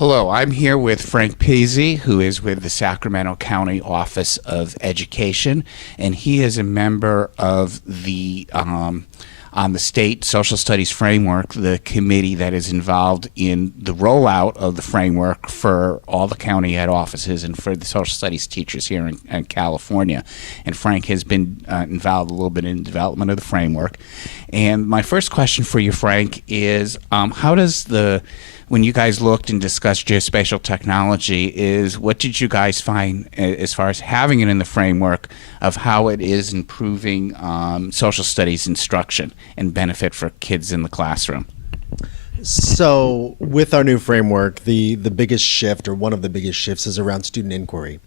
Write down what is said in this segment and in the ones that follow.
Hello, I'm here with Frank Pisi, who is with the Sacramento County Office of Education, and he is a member of the on the state social studies framework, the committee that is involved in the rollout of the framework for all the county head offices and for the social studies teachers here in California. And Frank has been involved a little bit in the development of the framework. And my first question for you, Frank, is how does when you guys looked and discussed geospatial technology, what did you guys find as far as having it in the framework of how it is improving social studies instruction and benefit for kids in the classroom? So with our new framework, the biggest shift, or one of the biggest shifts, is around student inquiry.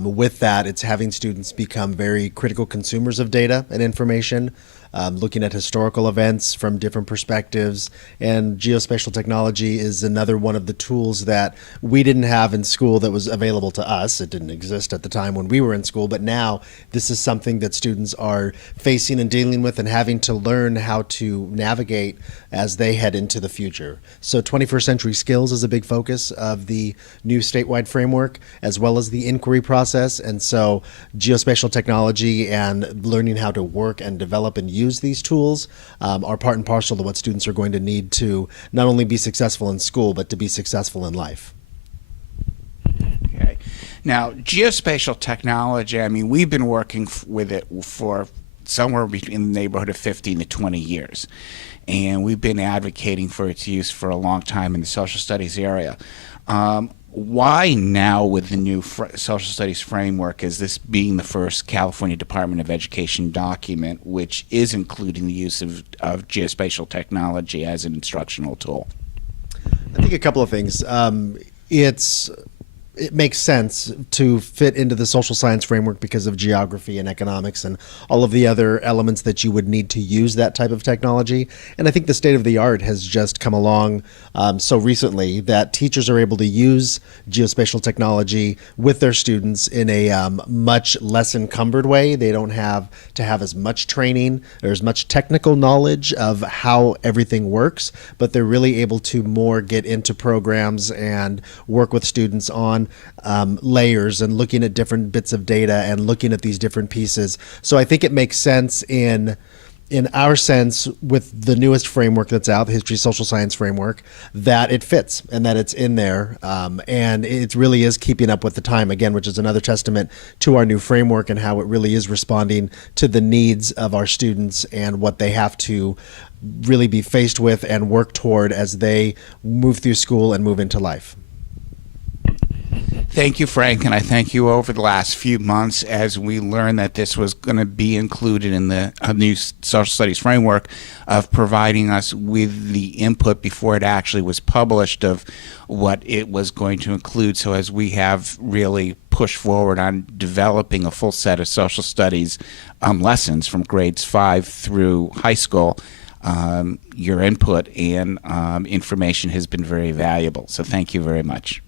With that, it's having students become very critical consumers of data and information, looking at historical events from different perspectives. And geospatial technology is another one of the tools that we didn't have in school that was available to us. It didn't exist at the time when we were in school, but now this is something that students are facing and dealing with and having to learn how to navigate as they head into the future. So 21st century skills is a big focus of the new statewide framework, as well as the inquiry process. And so geospatial technology and learning how to work and develop and use these tools are part and parcel to what students are going to need to not only be successful in school, but to be successful in life. Okay. Now, geospatial technology, I mean, we've been working with it for somewhere in the neighborhood of 15 to 20 years. And we've been advocating for its use for a long time in the social studies area. Why now, with the new social studies framework, is this being the first California Department of Education document which is including the use of geospatial technology as an instructional tool? I think a couple of things. It makes sense to fit into the social science framework because of geography and economics and all of the other elements that you would need to use that type of technology. And I think the state of the art has just come along so recently that teachers are able to use geospatial technology with their students in a much less encumbered way. They don't have to have as much training or as much technical knowledge of how everything works, but they're really able to more get into programs and work with students on layers and looking at different bits of data and looking at these different pieces. So I think it makes sense in our sense with the newest framework that's out, the History Social Science framework, that it fits and that it's in there. And it really is keeping up with the time, again, which is another testament to our new framework and how it really is responding to the needs of our students and what they have to really be faced with and work toward as they move through school and move into life. Thank you, Frank, and I thank you over the last few months as we learned that this was going to be included in the new social studies framework, of providing us with the input before it actually was published of what it was going to include. So as we have really pushed forward on developing a full set of social studies lessons from grades 5 through high school, your input and information has been very valuable. So thank you very much.